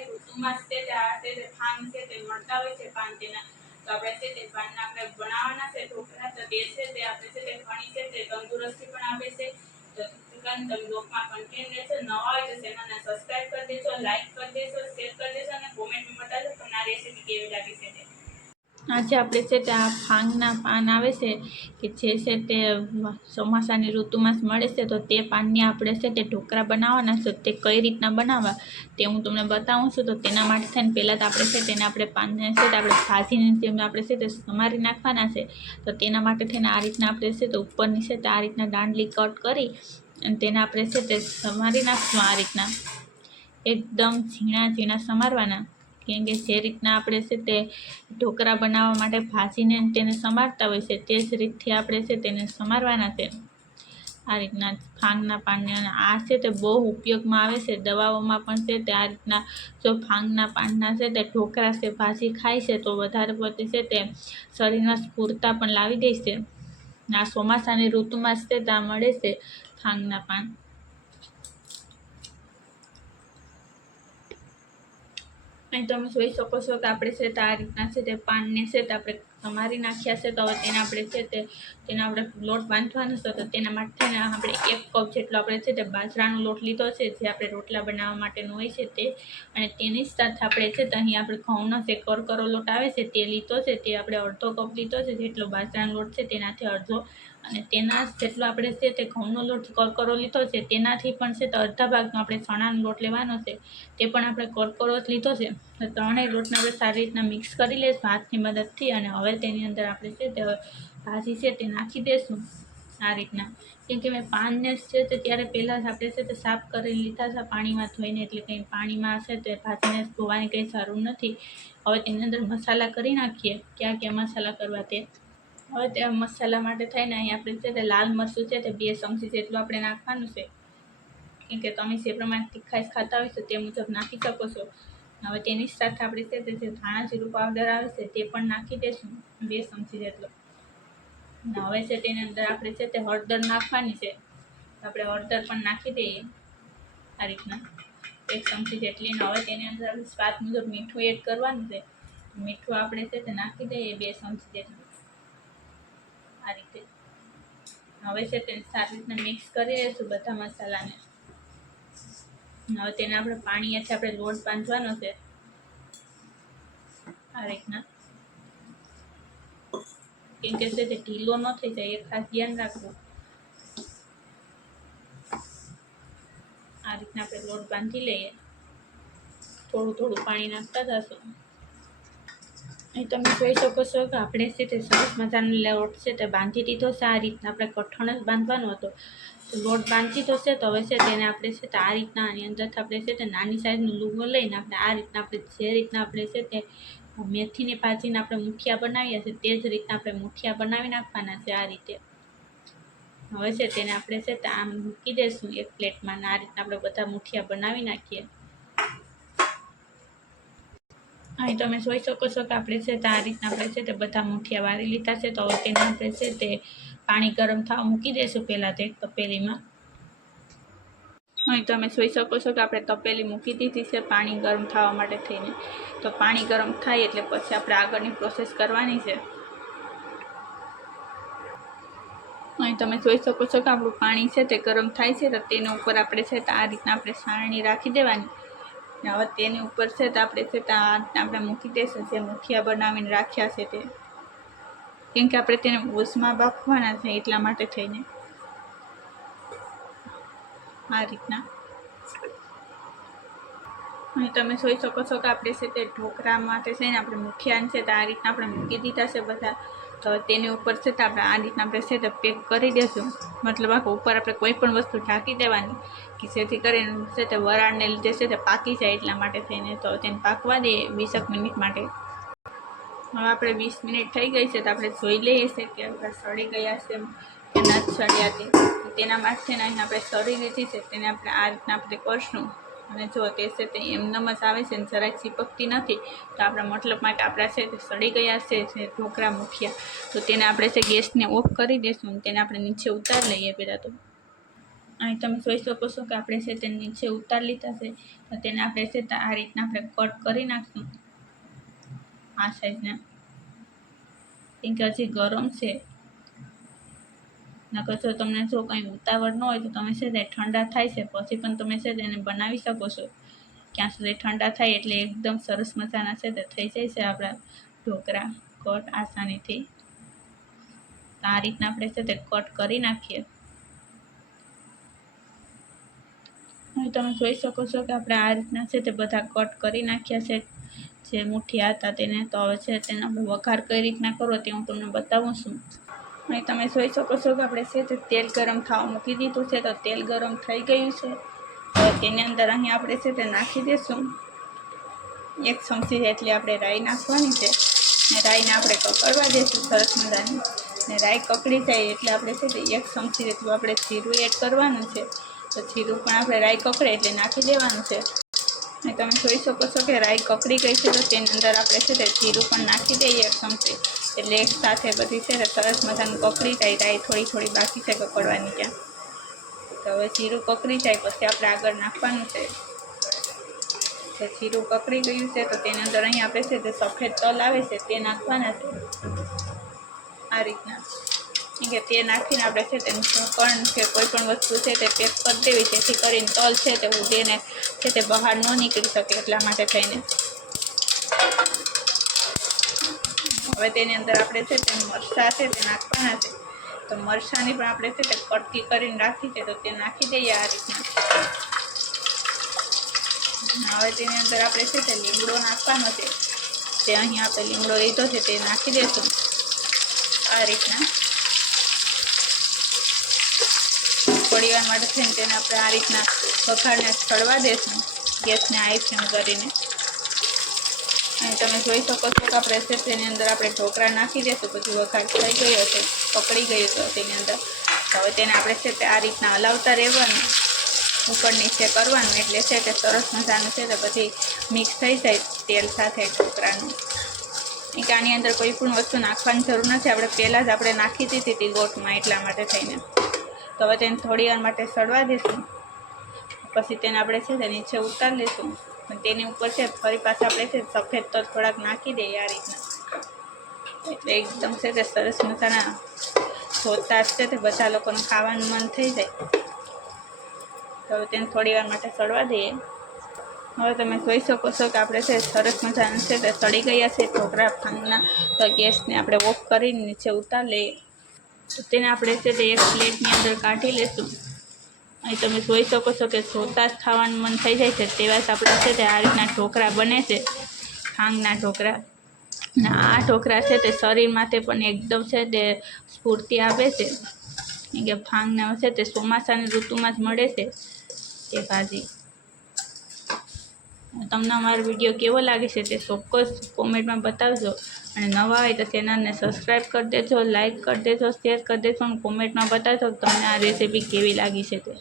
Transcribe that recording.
ચોમાસાની ઋતુમાં છે તે તે પાન છે તે મળતા હોય છે પાન તેના તો આપણે છે તે પાનના આપણે બનાવવાના છે ઢોકળા, તો તે છે તે આપણે છે તે ઘણી છે તે તંદુરસ્તી પણ આપે છે. તો ચિકન તમે લોકમાં કન્ટેન્ટ છે, નવા હોય તો ચેનલને સબસ્ક્રાઇબ કરી દેજો લાઇક કરી દેજો શેર કરી દેજો અને કોમેન્ટમાં બતાવજો તમને આ રેસીપી કેવી લાગી છે તે. આજે આપણે છે તે આ ફાંગના પાન આવે છે કે જે છે તે ચોમાસાની ઋતુમાં મળે છે, તો તે પાનની આપણે છે તે ઢોકળા બનાવવાના છે, તે કઈ રીતના બનાવવા તે હું તમને બતાવું છું. તો તેના માટે થઈને પહેલાં તો આપણે છે તેને આપણે પાનને છે તે આપણે ભાજીને જેમ આપણે છે તે સમારી નાખવાના છે, તો તેના માટે થઈને આ રીતના આપણે છે તે ઉપરની છે તે આ રીતના દાંડલી કટ કરી અને તેને આપણે છે તે સમારી નાખશું આ રીતના. એકદમ ઝીણા ઝીણા સમારવાના. કેમ જે રીતના આપણે છે તે ઢોકળા બનાવવા માટે ભાજીને તેને સમારતા હોય છે, તે જ રીતથી આપણે છે તેને સમારવાના છે. આ રીતના ફાંગના પાનને અને આ છે તે બહુ ઉપયોગમાં આવે છે, દવાઓમાં પણ છે તે આ રીતના જો ફાંગના પાનના છે તે ઢોકળા છે, ભાજી ખાય છે, તો વધારે પડતી છે તે શરીરમાં સ્ફૂર્તા પણ લાવી દે છે. આ ચોમાસાની ઋતુમાં જ ત્યાં મળે છે ફાંગના પાન. અહીં તમે જોઈ શકો છો કે આપણે છે તે આ રીતના છે તે પાનને છે તે આપણે સમારી નાખ્યા છે. તો હવે તેને આપણે છે તે, તેને આપણે લોટ બાંધવાનો છે. તો તેના માટે આપણે એક કપ જેટલો આપણે છે તે બાજરાનો લોટ લીધો છે, જે આપણે રોટલા બનાવવા માટેનો હોય છે તે. અને તેની સાથે આપણે છે તે અહીં આપણે ઘઉંનો જે કરકરો લોટ આવે છે તે લીધો છે. તે આપણે અડધો કપ લીધો છે. જેટલો બાજરાનો લોટ છે તેનાથી અડધો અને તેના જેટલો આપણે છે તે ઘઉંનો લોટ કરકરો લીધો છે, તેનાથી પણ છે તો અડધા ભાગનો આપણે ચણાનો લોટ લેવાનો છે, તે પણ આપણે કરકરો જ લીધો છે. ત્રણેય લોટને આપણે સારી રીતના મિક્સ કરી લઈશું હાથની મદદથી અને હવે તેની અંદર આપણે છે તે ભાજી છે તે નાખી દઈશું આ રીતના. કેમ કે મેં પાનને છે તે ત્યારે પહેલાં જ આપણે છે તે સાફ કરી લીધા છે, પાણીમાં ધોઈને એટલે કંઈ પાણીમાં હશે તે ભાજીને ધોવાની કંઈ જરૂર નથી. હવે તેની અંદર મસાલા કરી નાખીએ. ક્યાં ક્યાં મસાલા કરવા તે? હવે તે મસાલા માટે થઈને અહીં આપણે છે તે લાલ મરચું છે તે બે ચમચી જેટલું આપણે નાખવાનું છે. કેમ કે તમે જે પ્રમાણે તીખાશ ખાતા હોય છે તે મુજબ નાખી શકો છો. હવે તેની સાથે આપણે છે તે જે ધાણા જીરું પાવડર આવે છે તે પણ નાખી દઈશું બે ચમચી જેટલો. હવે છે તેની અંદર આપણે છે તે હળદર નાખવાની છે. આપણે હળદર પણ નાખી દઈએ આ રીતના. એક ચમચી જેટલી હવે તેની અંદર આપણે સ્વાદ મુજબ મીઠું એડ કરવાનું છે. મીઠું આપણે છે તે નાખી દઈએ બે ચમચી જેટલું. આ રીતે. હવે છે તેને સારી રીતના મિક્સ કરી લઈશું બધા મસાલાને. હવે તેને આપણે પાણીથી આપણે લોટ બાંધવાનો છે. આ રીતના. કેમ કે છે તે ઢીલો ન થઈ જાય, એ ખાસ ધ્યાન રાખવું. આ રીતના આપણે લોટ બાંધી લઈએ. થોડું થોડું પાણી નાખતા જશું. અહીં તમે જોઈ શકો છો કે આપણે છે તે સરસ મજાનો લોટ છે તે બાંધી દીધો છે. આ રીતના આપણે કઠણ જ બાંધવાનો હતો. તો લોટ બાંધી દીધો છે તો હવે છે તેને આપણે છે તે આ રીતના આની અંદરથી આપણે છે તે નાની સાઈઝનું લુગો લઈને આપણે આ રીતના આપણે જે રીતના આપણે છે તે મેથીની ભાજીને આપણે મુઠિયા બનાવીએ છીએ તે જ રીતના આપણે મુઠિયા બનાવી નાખવાના છે આ રીતે. હવે છે તેને આપણે છે તે આમ મૂકી દઈશું એક પ્લેટમાં આ રીતના આપણે બધા મુઠિયા બનાવી નાખીએ. અહીં તમે જોઈ શકો છો કે આપણે છે તે આ રીતના આપણે છે તે બધા મુઠિયા વાળી લીધા છે, તો હવે તેને આપણે છે તે પાણી ગરમ થવા મૂકી દઈશું પહેલાં તે તપેલીમાં. અહીં તમે જોઈ શકો છો કે આપણે તપેલી મૂકી દીધી છે પાણી ગરમ થવા માટે થઈને. તો પાણી ગરમ થાય એટલે પછી આપણે આગળની પ્રોસેસ કરવાની છે. અહીં તમે જોઈ શકો છો કે આપણું પાણી છે તે ગરમ થાય છે, તો તેના ઉપર આપણે છે તો આ રીતના આપણે સારણી રાખી દેવાની. હવે તેની ઉપર છે તો આપણે છે ત્યાં આપણે મૂકી દઈશું જે મુખિયા બનાવીને રાખ્યા છે તે. કેમ કે આપણે તેને ઓસમાં બાફવાના છે એટલા માટે થઈને. આ રીતના. અહીં તમે જોઈ શકો છો કે આપણે છે તે ઢોકળા માટે છે ને આપણે મુખિયાને છે તો આ રીતના આપણે મૂકી દીધા છે બધા. તો તેની ઉપર છે તો આપણે આ રીતના આપણે છે તો પેક કરી દઈશું મતલબ આખું ઉપર આપણે કોઈ પણ વસ્તુ ઢાંકી દેવાની કે જેથી કરીને છે તે વરાળને લીધે છે તે પાકી જાય એટલા માટે થઈને તો તેને પાકવા દઈએ વીસેક મિનિટ માટે. હવે આપણે વીસ મિનિટ થઈ ગઈ છે તો આપણે જોઈ લઈએ છીએ કે આપણે સડી ગયા છે કે નથી સડ્યા તે. તેના માટે ને આપણે સડી લીધી છે. તેને આપણે આ રીતના આપણે કરશું. અને જો તે છે તે એમનેમ જ આવે છે ને જરાય ચીપકતી નથી, તો આપણા મતલબ માટે આપણા છે તે સડી ગયા છે જે ઢોકળા મૂક્યા તો તેને આપણે છે ગેસને ઓફ કરી દઈશું અને તેને આપણે નીચે ઉતારી લઈએ પહેલાં તો. અહીં તમે જોઈ શકો છો કે આપણે છે તે નીચે ઉતાર લીધા છે, તો તેને આપણે છે આ રીતના આપણે કટ કરી નાખશું. આ સાઈઝને કેમ કે હજી ગરમ છે. નકર જો તમને જો કંઈ ઉતાવળ ન હોય તો તમે છે તે ઠંડા થાય છે, પછી પણ તમે છે તેને બનાવી શકો છો. ક્યાં સુધી ઠંડા થાય એટલે એકદમ સરસ મજાના છે તે થઈ જાય છે આપણા ઢોકળા કટ આસાનીથી. આ રીતના આપણે છે તે કટ કરી નાખીએ. હવે તમે જોઈ શકો છો કે આપણે આ રીતના છે તે બધા કટ કરી નાખ્યા છે. જે મુઠિયા હતા તેને તો હવે છે તેને વઘાર કઈ રીતના કરો તે હું તમને બતાવું છું. અહીં તમે જોઈ શકો છો કે આપણે છે તે તેલ ગરમ થવા મૂકી દીધું છે તો તેલ ગરમ થઈ ગયું છે. હવે તેની અંદર અહીં આપણે છે તે નાખી દઈશું એક ચમચી જેટલી આપણે રાઈ નાખવાની છે. ને રાઈને આપણે કકડવા દઈશું સરસ મજાની. ને રાઈ કકડી જાય એટલે આપણે છે તે એક ચમચી જેટલું આપણે જીરું એડ કરવાનું છે. તો જીરું પણ આપણે રાઈ કકડે એટલે નાખી દેવાનું છે. ને તમે જોઈ શકો છો કે રાઈ કકડી ગઈ છે તો તેની અંદર આપણે છે તે જીરું પણ નાખી દઈએ ચમચી એટલે એક સાથે બધી છે ને સરસ મજાનું કકડી જાય રાઈ થોડી થોડી બાકી છે કકડવાની ત્યાં. તો હવે જીરું કકડી જાય પછી આપણે આગળ નાખવાનું છે. તો જીરું કકડી ગયું છે તો તેની અંદર અહીં આપણે છે તે સફેદ તલ આવે છે તે નાખવાના છે. આ રીતના. કે તે નાખીને આપણે છે તે કણ કે કોઈ પણ વસ્તુ છે તે પેક કરી દેવી, જેથી કરીને તલ છે તે ઉડીને છે તે બહાર ન નીકળી શકે એટલા માટે થઈને. હવે તેની અંદર આપણે છે તે મરચાં છે તે નાખવાના છે. તો મરચાંની પણ આપણે છે તે કટકી કરીને રાખી છે, તો તે નાખી દઈએ આ રીતના. હવે તેની અંદર આપણે છે તે લીમડો નાખવાનો છે. તે અહીં આપણે લીમડો લીધો છે તે નાખી દઈશું આ રીતના. થોડી વાર માટે થઈને તેને આપણે આ રીતના વઘારને ચડવા દેશું, ગેસને આઈ ફ્લેમ કરીને. અને તમે જોઈ શકો છો કે આપણે છે તેની અંદર આપણે ઢોકળા નાખી દેશું પછી વઘાર થઈ ગયો છે પકડી ગયો હતો તેની અંદર. હવે તેને આપણે છે તે આ રીતના હલાવતા રહેવાનું, ઉપર નીચે કરવાનું, એટલે છે કે સરસ મજાનું છે તો પછી મિક્સ થઈ જાય તેલ સાથે ઢોકળાનું. કે આની અંદર કોઈ પણ વસ્તુ નાખવાની જરૂર નથી, આપણે પહેલાં જ આપણે નાખી દીધી હતી ગોટમાં એટલા માટે થઈને. તો હવે તેને થોડી વાર માટે સડવા દઈશું પછી તેને આપણે છે તે નીચે ઉતારી લઈશું પણ તેની ઉપર છે ફરી પાછા આપણે છે સફેદ તો થોડાક નાખી દઈએ આ રીતના. એટલે એકદમ છે તે સરસ મજાના જોતા છે તે બધા લોકોનું ખાવાનું મન થઈ જાય. તો હવે તેને થોડી વાર માટે સડવા દઈએ. હવે તમે જોઈ શકો છો કે આપણે છે સરસ મજાના છે તે સડી ગયા છે. ઢોકળા ફાંગના તો ગેસને આપણે ઓફ કરીને નીચે ઉતાર લઈએ. તો તેને આપણે છે તે એક પ્લેટની અંદર કાઢી લઈશું અહીં તમે જોઈ શકો છો કે જોતા જ ખાવાનું મન થઈ જાય છે. તેવા જ આપણે છે તે આ રીતના ઢોકળા બને છે. ખાંગના ઢોકળા અને આ ઢોકળા છે તે શરીર માટે પણ એકદમ છે તે સ્ફૂર્તિ આપે છે. કે ફાંગના છે તે ચોમાસાની ઋતુમાં જ મળે છે તે ભાજી. તમને અમારો વીડિયો કેવો લાગે છે તે ચોક્કસ કોમેન્ટમાં બતાવજો. અને નવા હોય તો ચેનલને સબસ્ક્રાઈબ કરી દેજો, લાઇક કરી દેજો, શેર કરી દેજો અને કોમેન્ટમાં બતાવજો તમને આ રેસીપી કેવી લાગી છે તે.